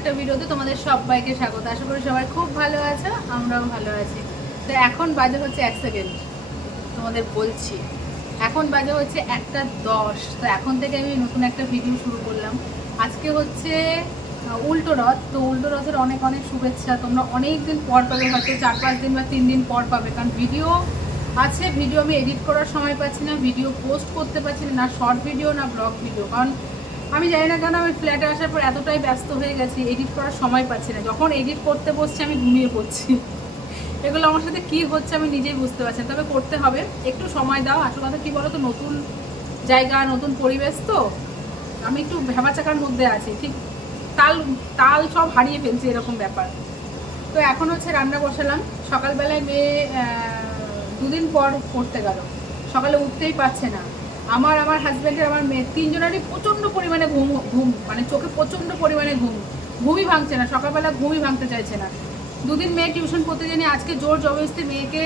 একটা ভিডিওতে তোমাদের সবাইকে স্বাগত। আশা করি সবাই খুব ভালো আছো, আমরাও ভালো আছি। তো এখন বাজে হচ্ছে 1 সেকেন্ড, তোমাদের বলছি এখন বাজে হচ্ছে 1:10। তো এখন থেকে আমি নতুন একটা ভিডিও শুরু করলাম। আজকে হচ্ছে উল্টো রথ। তো উল্টো রথের অনেক অনেক শুভেচ্ছা। তোমরা অনেক দিন পর পাবে, হয়তো 4-5 দিন বা 3 দিন পর পাবে, কারণ ভিডিও আছে, ভিডিও আমি এডিট করার সময় পাচ্ছি না, ভিডিও পোস্ট করতে পারছি না, না শর্ট ভিডিও না ব্লগ ভিডিও। কারণ আমি জানি না কেন আমি ফ্ল্যাটে আসার পর এতটাই ব্যস্ত হয়ে গেছি, এডিট করার সময় পাচ্ছি না। যখন এডিট করতে বসছি আমি ঘুমিয়ে পড়ছি। এগুলো আমার সাথে কি হচ্ছে আমি নিজেই বুঝতে পারছি না, তবে করতে হবে, একটু সময় দাও। আসল কথা কী বলো তো, নতুন জায়গা নতুন পরিবেশ, তো আমি একটু ভেবাচাকার মধ্যে আছি, ঠিক তাল তাল সব হারিয়ে ফেলছি, এরকম ব্যাপার। তো এখন হচ্ছে রান্না বসালাম। সকালবেলায় মেয়ে 2 দিন পর পড়তে গেল, সকালে উঠতেই পারছে না। আমার হাজব্যান্ডের, আমার মেয়ে, তিনজনেরই প্রচণ্ড পরিমাণে ঘুম, মানে চোখে প্রচণ্ড পরিমাণে ঘুমই ভাঙছে না, সকালবেলা ঘুমই ভাঙতে চাইছে না। 2 দিন মেয়ে টিউশন পড়তে জানি, আজকে জোর জবরদস্তি মেয়েকে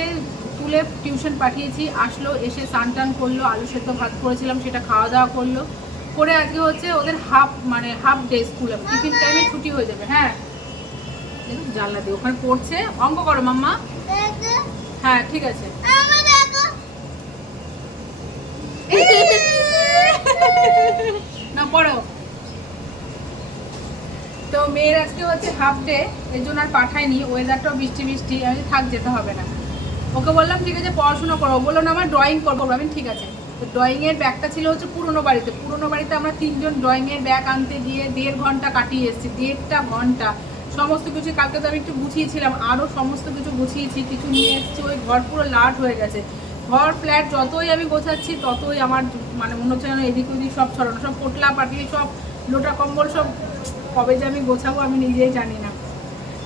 তুলে টিউশন পাঠিয়েছি। আসলো, এসে স্নান টান করলো, আলু সেদ্ধ ভাত করেছিলাম সেটা খাওয়া দাওয়া করলো করে। আজকে হচ্ছে ওদের হাফ ডে স্কুল, টিফিন টাইমে ছুটি হয়ে যাবে। হ্যাঁ, জানলা দিয়ে ওখানে পড়ছে, অঙ্ক করো মাম্মা। হ্যাঁ ঠিক আছে। না পড়ো। তো মেয়ের আজকে হচ্ছে হাফ ডে, এর জন্য আর পাঠাইনি। ওয়েদারটাও বৃষ্টি বৃষ্টি, আমি থাক, যেতে হবে না। ওকে বললাম ঠিক আছে পড়াশোনা করো, বললো না আমার ড্রয়িং করবো। আমি ঠিক আছে। তো ড্রয়িংয়ের ব্যাগটা ছিল হচ্ছে পুরোনো বাড়িতে আমরা 3 জন ড্রয়িংয়ের ব্যাগ আনতে গিয়ে 1.5 ঘন্টা কাটিয়ে এসেছি, 1.5 ঘন্টা। সমস্ত কিছু কালকে তো আমি একটু গুছিয়েছিলাম, আরও সমস্ত কিছু গুছিয়েছি, কিছু নিয়ে এসেছি। ওই ঘর পুরো লাট হয়ে গেছে। ঘর ফ্ল্যাট যতই আমি গোছাচ্ছি ততই আমার মানে মনে হচ্ছে যেন এদিক ওদিক সব ছড়ানো, সব পোটলা পাটিয়ে, সব লোটা কম্বল, সব কবে যে আমি গোছাবো আমি নিজেই জানি না।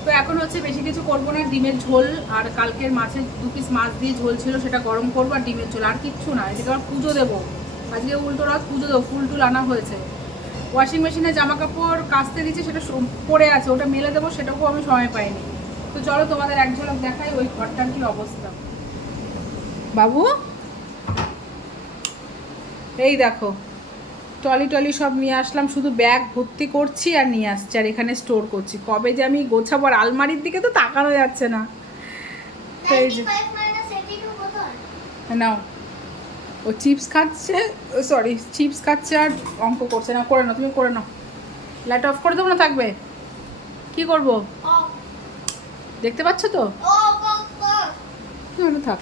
তো এখন হচ্ছে বেশি কিছু করবো না, ডিমের ঝোল আর কালকের মাছের 2 পিস মাছ দিয়ে ঝোল ছিল সেটা গরম করবো, আর ডিমের ঝোল, আর কিচ্ছু না। এদিকে আবার পুজো দেবো, আজকে উল্টো রাত পুজো দেবো, ফুল টুল আনা হয়েছে। ওয়াশিং মেশিনে জামা কাপড় কাচতে দিচ্ছে, সেটা পড়ে আছে, ওটা মেলে দেবো, সেটাকেও আমি সময় পাইনি। তো চলো তোমাদের এক ঝলক দেখাই ওই ঘরটার কি অবস্থা। বাবু এই দেখো, টলি সব নিয়ে আসলাম, শুধু ব্যাগ ভর্তি করছি আর নিয়ে আসছি, আর এখানে স্টোর করছি। কবে যে আমি গোছাবো, আর আলমারির দিকে তো তাকানো যাচ্ছে না। নাও, ও চিপস খাচ্ছে আর অঙ্ক করছে না। করে নাও, তুমি করে নাও। লাইট অফ করে দেবো না থাকবে? কি করব? দেখতে পাচ্ছ তো? না থাক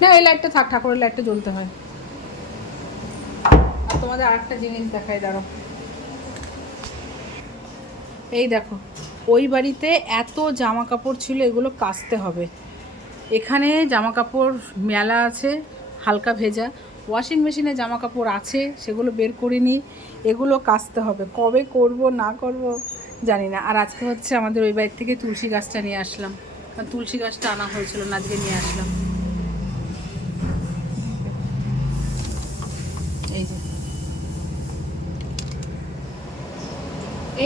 না, এই লাইটটা থাক, ঠাকুরের লাইটটা জ্বলতে হয়। আর তোমাদের আরেকটা জিনিস দেখাই, দাঁড়ো। এই দেখো, ওই বাড়িতে এত জামা কাপড় ছিল, এগুলো কাচতে হবে। এখানে জামা কাপড় মেলা আছে, হালকা ভেজা। ওয়াশিং মেশিনে জামা কাপড় আছে, সেগুলো বের করিনি, এগুলো কাচতে হবে। কবে করব না করব জানি না। আর আজকে হচ্ছে আমাদের ওই বাড়ি থেকে তুলসী গাছটা নিয়ে আসলাম, কারণ তুলসী গাছটা আনা হয়েছিল না, আজকে নিয়ে আসলাম। এই যে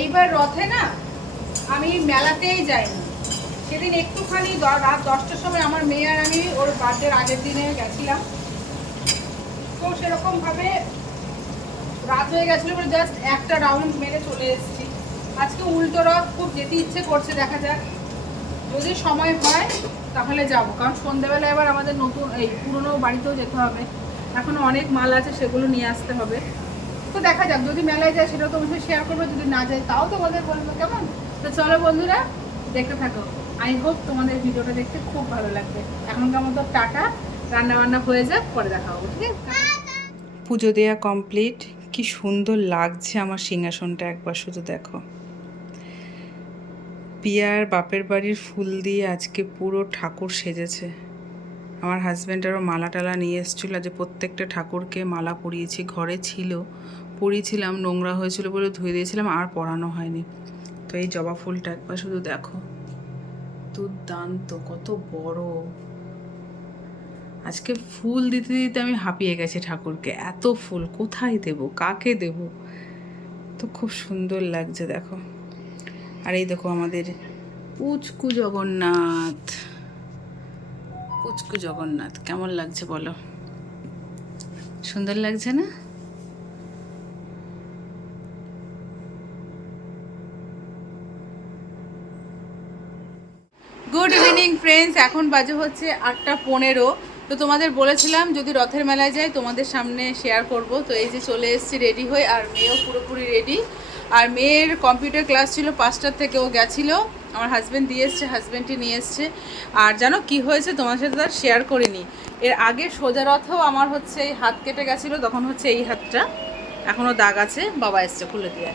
এইবার রথে না আমি মেলাতেই যাইনি, সেদিন একটুখানি রাত 10টার সময় আমার মেয়ে আর আমি ওর বার্থডের আগের দিনে গেছিলাম। তো সেরকমভাবে রাত হয়ে গেছিলো বলে জাস্ট একটা রাউন্ড মেরে চলে এসেছি। আজকে উল্টো রথ, খুব যেতে ইচ্ছে করছে, দেখা যাক যদি সময় হয় তাহলে যাব। কারণ সন্ধ্যেবেলা এবার আমাদের নতুন এই পুরনো বাড়িতেও যেতে হবে, এখনও অনেক মাল আছে, সেগুলো নিয়ে আসতে হবে। তো দেখা যাক, যদি মেলায় যায় সেটা তোমাদের শেয়ার করবো, যদি না যায় তাও তোমাদের বলবো, কেমন? তো চলো বন্ধুরা, দেখতে থাকো। আই হোপ তোমাদের ভিডিওটা দেখতে খুব ভালো লাগবে। এখনকার মতো টাটা, রান্নাবান্না হয়ে যাক, পরে দেখা হবো, ঠিক আছে? পুজো দেওয়া কমপ্লিট। কি সুন্দর লাগছে আমার সিংহাসনটা, একবার শুধু দেখো। পিয়ার বাপের বাড়ির ফুল দিয়ে আজকে পুরো ঠাকুর সেজেছে। আমার হাজব্যান্ড আরও মালা টালা নিয়ে এসেছিলো, যে প্রত্যেকটা ঠাকুরকে মালা পরিয়েছি। ঘরে ছিল, পরিয়েছিলাম, নোংরা হয়েছিল বলে ধুয়ে দিয়েছিলাম, আর পরানো হয়নি। তো এই জবা ফুলটা একবার শুধু দেখো, দুর্দান্ত, কত বড়। আজকে ফুল দিতে দিতে আমি হাঁপিয়ে গেছি ঠাকুরকে, এত ফুল কোথায় দেব, কাকে দেব। তো খুব সুন্দর লাগছে দেখো। আর এই দেখো আমাদের পুচকু জগন্নাথ, পুচকু জগন্নাথ কেমন লাগছে বলো? সুন্দর লাগছে না? ফ্রেন্ডস এখন বাজে হচ্ছে 8:15। তো তোমাদের বলেছিলাম যদি রথের মেলায় যাই তোমাদের সামনে শেয়ার করব। তো এই যে চলে এসেছি রেডি হয়ে, আর মেয়েও পুরোপুরি রেডি। আর মেয়ের কম্পিউটার ক্লাস ছিল 5টার থেকে, ও গেছিলো, আমার হাজব্যান্ড দিয়ে এসছে, হাজব্যান্ডই নিয়ে এসছে। আর জানো কি হয়েছে তোমার সাথে তার শেয়ার করিনি, এর আগে সোজা রথেও আমার হচ্ছে এই হাত কেটে গেছিলো, তখন হচ্ছে এই হাতটা এখনও দাগ আছে, বাবা এসছে খুলে দিয়ে।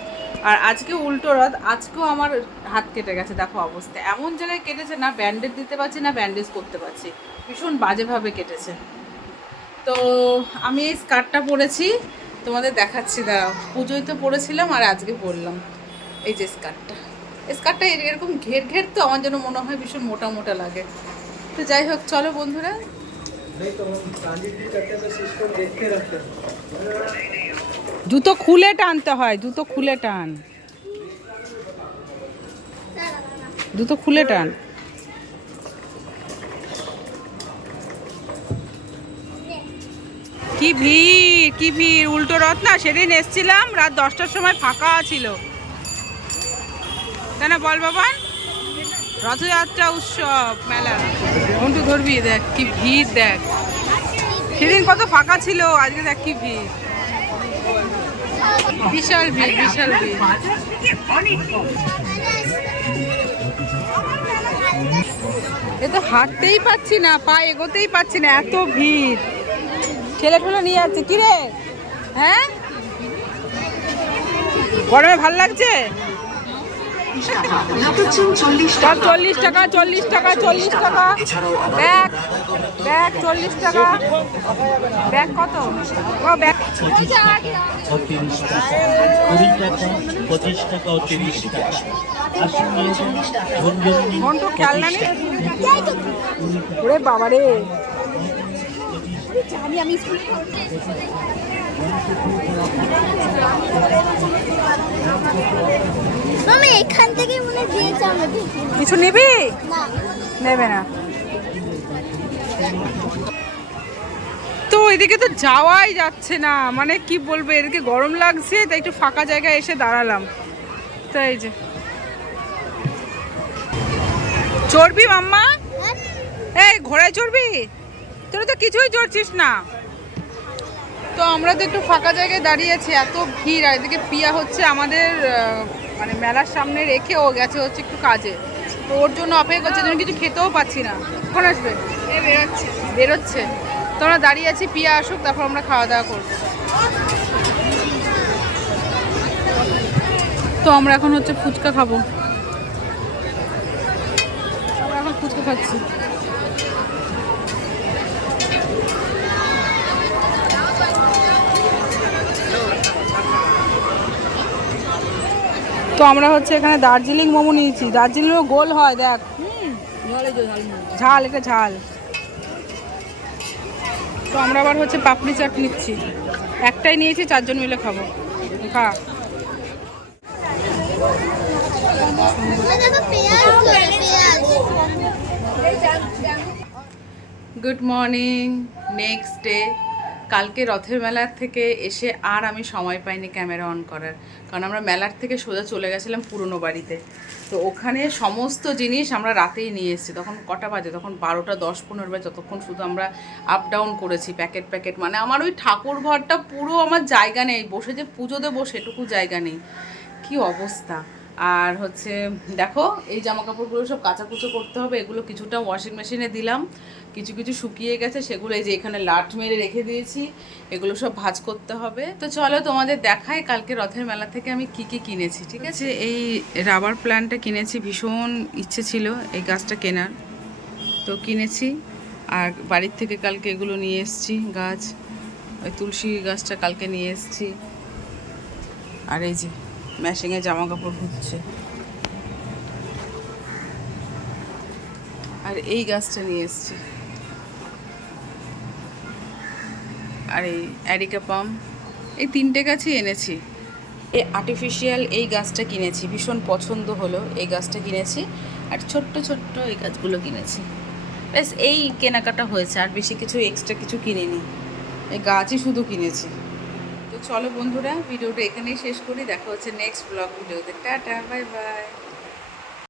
আর আজকে উল্টো রথ, আজকেও আমার হাত কেটে গেছে, দেখো অবস্থা এমন জায়গায় কেটেছে, না ব্যান্ডেজ দিতে পারছি না ব্যান্ডেজ করতে পারছি, ভীষণ বাজেভাবে কেটেছে। তো আমি এই স্কার্টটা পরেছি, তোমাদের দেখাচ্ছি, দাঁড়াও। পুজোয় তো পরেছিলাম আর আজকে পরলাম এই যে স্কার্টটা। স্কার্টটা এরকম ঘের ঘের, তো আমার যেন মনে হয় ভীষণ মোটা মোটা লাগে। তো যাই হোক, চলো বন্ধুরা। জুতো খুলে টানতে হয়, জুতো খুলে টান, জুতো খুলে টান। কি ভিড়, কি ভিড়, উল্টো রথ না, সেদিন এসছিলাম রাত 10টার সময়, ফাঁকা ছিল, তাই না বল বাবা? রথযাত্রা উৎসব মেলা, ঘন্টু ধরবি, দেখ কি ভিড়, দেখ সেদিন কত ফাঁকা ছিল, আজকে দেখ কি ভিড়, বিশাল ভিড়, বিশাল ভিড়। এ তো হাঁটতেই পাচ্ছি না, পা এগোতেই পাচ্ছি না, এত ভিড়, ঠেলে ঠেলে নিয়ে যাচ্ছে। কিরে, হ্যাঁ গরমে ভাল লাগছে? 40 টাকা, 40 টাকা, 40 টাকা ব্যাগ, ব্যাগ 40 টাকা, ব্যাগ কত? ও ব্যাগ 20 টাকা, 25 টাকা ও 30 টাকা। ঘন্টু খেলনা নেই? ওরে বাবা রে, আমি মামা এখান থেকে মনে দিয়েছে, আমরা কিছু নিবি? না নেবে না তো, এদিকে তো যাওয়াই যাচ্ছে না, মানে কি বলবো, এদিকে গরম লাগছে, তাই একটু ফাঁকা জায়গায় এসে দাঁড়ালাম। তো এই যে চড়বি মাম্মা? এই ঘোড়ায় চড়বি? তোরা তো কিছুই চড়ছিস না। তো আমরা তো একটু ফাঁকা জায়গায় দাঁড়িয়েছি, এত ভিড়। আর এদিকে পিয়া হচ্ছে আমাদের মানে মেলার সামনে রেখে ও গেছে হচ্ছে একটু কাজে, তো ওর জন্য অপেক্ষা করছে, জন্য কিছু খেতেও পাচ্ছি না। কখন আসবে? বেরোচ্ছে, বেরোচ্ছে। তো আমরা দাঁড়িয়ে আছি, পিয়া আসুক, তারপর আমরা খাওয়া দাওয়া করবো। তো আমরা এখন হচ্ছে ফুচকা খাবো, আমরা এখন ফুচকা খাচ্ছি। তো আমরা হচ্ছে এখানে দার্জিলিং মোমো নিয়েছি, দার্জিলিংও গোল হয়, দেখ ঝাল, এটা ঝাল। তো আমরা আবার হচ্ছে পাপড়ি চাট নিচ্ছি, একটাই নিয়েছি, 4 জন মিলে খাবো। খা। Good morning, next day. কালকে রথের মেলার থেকে এসে আর আমি সময় পাইনি ক্যামেরা অন করার, কারণ আমরা মেলার থেকে সোজা চলে গেছিলাম পুরনো বাড়িতে। তো ওখানে সমস্ত জিনিস আমরা রাতেই নিয়ে এসেছি। তখন কটা বাজে? তখন 12টা 10-15 বাজে। যতক্ষণ শুধু আমরা আপ ডাউন করেছি, প্যাকেট প্যাকেট, মানে আমার ওই ঠাকুর ঘরটা পুরো, আমার জায়গা নেই, বসে যে পুজো দেবো সেটুকু জায়গা নেই, কি অবস্থা। আর হচ্ছে দেখো, এই জামা কাপড়গুলো সব কাচাকুচো করতে হবে, এগুলো কিছুটা ওয়াশিং মেশিনে দিলাম, কিছু কিছু শুকিয়ে গেছে, সেগুলো এই যে এখানে লাট মেরে রেখে দিয়েছি, এগুলো সব ভাঁজ করতে হবে। তো চলো তোমাদের দেখাই কালকে রথের মেলা থেকে আমি কি কি কিনেছি, ঠিক আছে। এই রাবার প্ল্যান্টটা কিনেছি, ভীষণ ইচ্ছে ছিল এই গাছটা কেনার, তো কিনেছি। আর বাড়ির থেকে কালকে এগুলো নিয়ে এসেছি গাছ, ওই তুলসী গাছটা কালকে নিয়ে এসেছি। আর এই যে মেশিনে জামা কাপড় ধুচ্ছে, আর এই গাছটা নিয়ে এসেছি, আর এই অ্যারিকা পাম, এই 3টে গাছই এনেছি। এই আর্টিফিশিয়াল এই গাছটা কিনেছি, ভীষণ পছন্দ হলো, এই গাছটা কিনেছি। আর ছোট্ট ছোট্ট এই গাছগুলো কিনেছি, ব্যাস এই কেনাকাটা হয়েছে, আর বেশি কিছু এক্সট্রা কিছু কিনিনি, এই গাছই শুধু কিনেছি। তো চলো বন্ধুরা, ভিডিওটা এখানেই শেষ করি, দেখা হচ্ছে নেক্সট ব্লগ ভিডিওতে। Tata, bye bye.